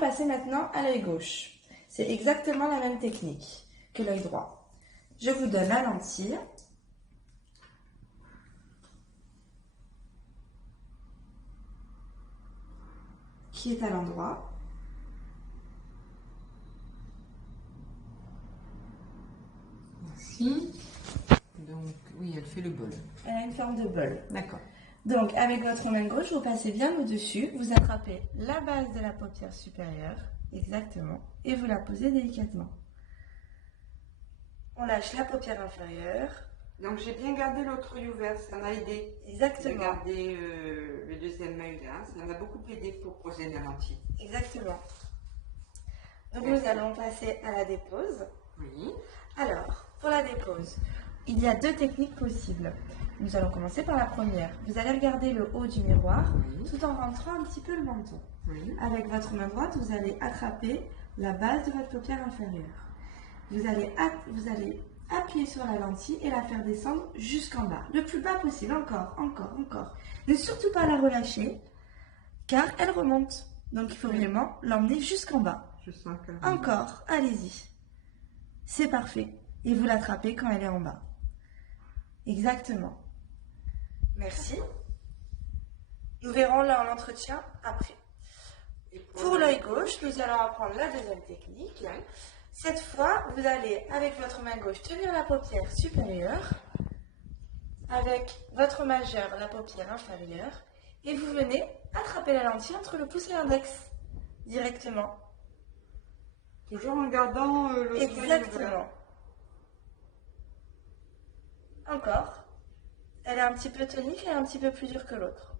Passer maintenant à l'œil gauche. C'est exactement la même technique que l'œil droit. Je vous donne la lentille. Qui est à l'endroit. Merci. Donc, oui, elle fait le bol. Elle a une forme de bol. D'accord. Donc, avec votre main gauche, vous passez bien au-dessus. Vous attrapez la base de la paupière supérieure, exactement, et vous la posez délicatement. On lâche la paupière inférieure. Donc, j'ai bien gardé l'autre œil ouvert, ça m'a aidé. Exactement. J'ai gardé le deuxième œil là, ça m'a beaucoup aidé pour poser la lentille. Exactement. Donc, nous allons passer à la dépose. Oui. Alors, pour la dépose, il y a deux techniques possibles. Nous allons commencer par la première. Vous allez regarder le haut du miroir tout en rentrant un petit peu le menton. Oui. Avec votre main droite, vous allez attraper la base de votre paupière inférieure. Vous allez appuyer sur la lentille et la faire descendre jusqu'en bas. Le plus bas possible, encore. Ne surtout pas la relâcher, car elle remonte. Donc il faut vraiment l'emmener jusqu'en bas. Je sens que... Encore, allez-y. C'est parfait. Et vous l'attrapez quand elle est en bas. Exactement. Merci. Nous verrons là en entretien après. Pour l'œil gauche, nous allons apprendre la deuxième technique. Cette fois, vous allez, avec votre main gauche, tenir la paupière supérieure, avec votre majeur, la paupière inférieure, et vous venez attraper la lentille entre le pouce et l'index, directement. Toujours en gardant le... Exactement. Encore. Elle est un petit peu tonique et un petit peu plus dure que l'autre.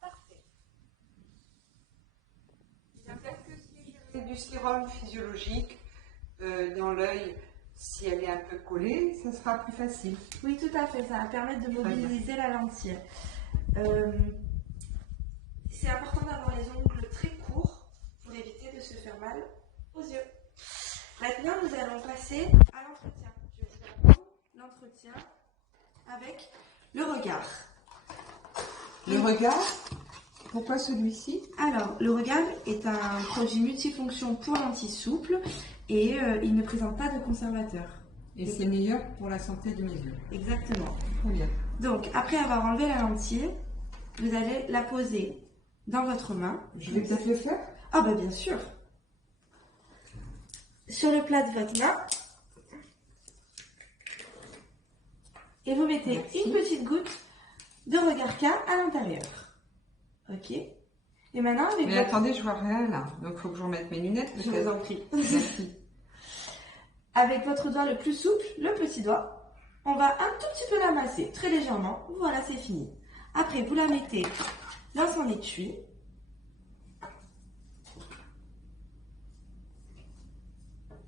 Parfait. Peut-être que si je mets du sérum physiologique dans l'œil, si elle est un peu collée, ça sera plus facile. Oui, tout à fait. Ça va permettre de mobiliser la lentille. C'est important d'avoir les ongles très courts pour éviter de se faire mal aux yeux. Maintenant, nous allons passer à l'entretien. Je vais vous apprendre l'entretien avec le regard. Le regard, pourquoi celui-ci? Alors, le regard est un produit multifonction pour lentilles souples et il ne présente pas de conservateur. Et c'est meilleur pour la santé de mes yeux. Exactement. Très bien. Donc, après avoir enlevé la lentille, vous allez la poser dans votre main. Je vais peut-être le faire? Ah bah bien sûr. Sur le plat de votre main. Et vous mettez une petite goutte de regard K à l'intérieur. Ok. Et maintenant avec Mais attendez, je vois rien là. Donc il faut que je remette mes lunettes. Je vous en prie. Merci. Avec votre doigt le plus souple, le petit doigt, on va un tout petit peu la masser, très légèrement. Voilà, c'est fini. Après, vous la mettez dans son étui.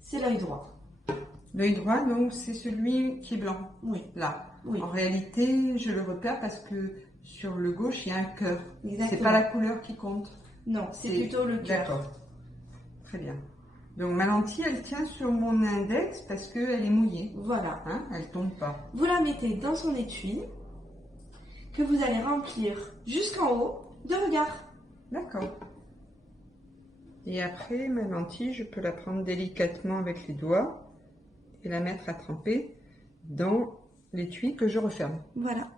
C'est l'œil droit. L'œil droit, donc, c'est celui qui est blanc. Oui. Là. Oui. En réalité, je le repère parce que sur le gauche, il y a un cœur. Exactement. C'est pas la couleur qui compte. Non, c'est plutôt le cœur. D'accord. Très bien. Donc, ma lentille, elle tient sur mon index parce qu'elle est mouillée. Voilà. Hein, elle tombe pas. Vous la mettez dans son étui que vous allez remplir jusqu'en haut de regard. D'accord. Et après, ma lentille, je peux la prendre délicatement avec les doigts et la mettre à tremper dans l'étui que je referme. Voilà.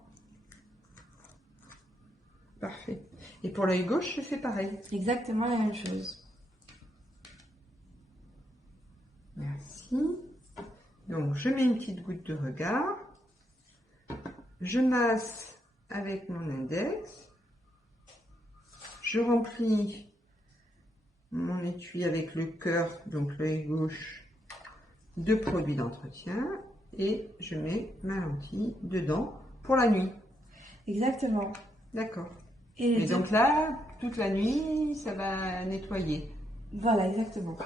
Parfait. Et pour l'œil gauche, je fais pareil. Exactement la même chose. Merci. Donc, je mets une petite goutte de regard. Je masse avec mon index. Je remplis mon étui avec le cœur, donc l'œil gauche, de produits d'entretien. Et je mets ma lentille dedans pour la nuit. Exactement. D'accord. Et donc là, toute la nuit, ça va nettoyer. Voilà, exactement.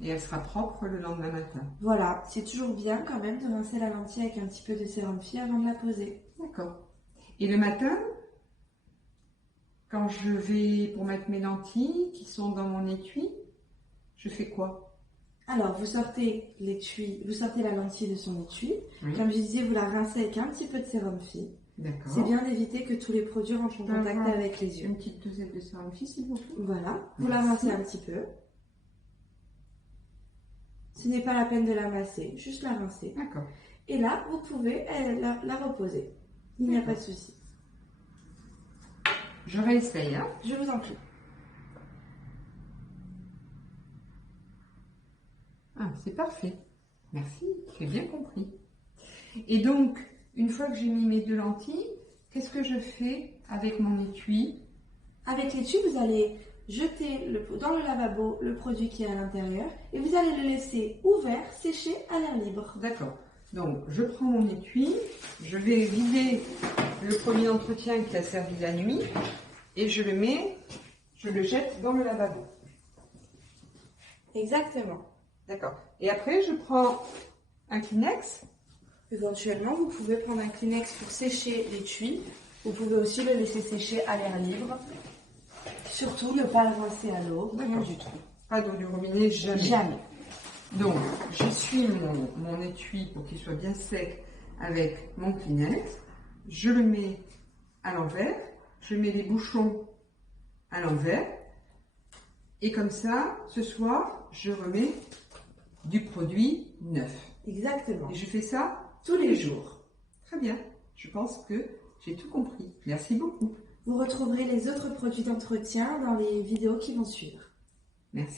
Et elle sera propre le lendemain matin. Voilà, c'est toujours bien quand même de rincer la lentille avec un petit peu de sérum phi avant de la poser. D'accord. Et le matin, quand je vais pour mettre mes lentilles qui sont dans mon étui, je fais quoi? Alors, vous sortez l'étui, vous sortez la lentille de son étui. Oui. Comme je disais, vous la rincez avec un petit peu de sérum Phi. D'accord. C'est bien d'éviter que tous les produits rentrent en contact avec les yeux. Une petite dosette de sérum Phi, s'il vous plaît. Voilà, vous la Merci. rincez un petit peu. Ce n'est pas la peine de la masser, juste la rincer. D'accord. Et là, vous pouvez la reposer. Il n'y a pas de souci. Je réessaye, hein. Je vous en prie. Ah, c'est parfait. Merci, j'ai bien compris. Et donc, une fois que j'ai mis mes 2 lentilles, qu'est-ce que je fais avec mon étui? Avec l'étui, vous allez jeter dans le lavabo le produit qui est à l'intérieur et vous allez le laisser ouvert, sécher à l'air libre. D'accord. Donc, je prends mon étui, je vais vider le produit d'entretien qui a servi la nuit et je le jette dans le lavabo. Exactement. D'accord. Et après, je prends un Kleenex. Éventuellement, vous pouvez prendre un Kleenex pour sécher l'étui. Vous pouvez aussi le laisser sécher à l'air libre. Surtout, ne pas le rincer à l'eau, rien du tout. Pas d'eau du robinet, jamais. Jamais. Donc, j'essuie mon étui pour qu'il soit bien sec avec mon Kleenex. Je le mets à l'envers. Je mets les bouchons à l'envers. Et comme ça, ce soir, je remets du produit neuf. Exactement. Et je fais ça Tous les jours. très bien. Je pense que j'ai tout compris. Merci beaucoup. Vous retrouverez les autres produits d'entretien dans les vidéos qui vont suivre. Merci.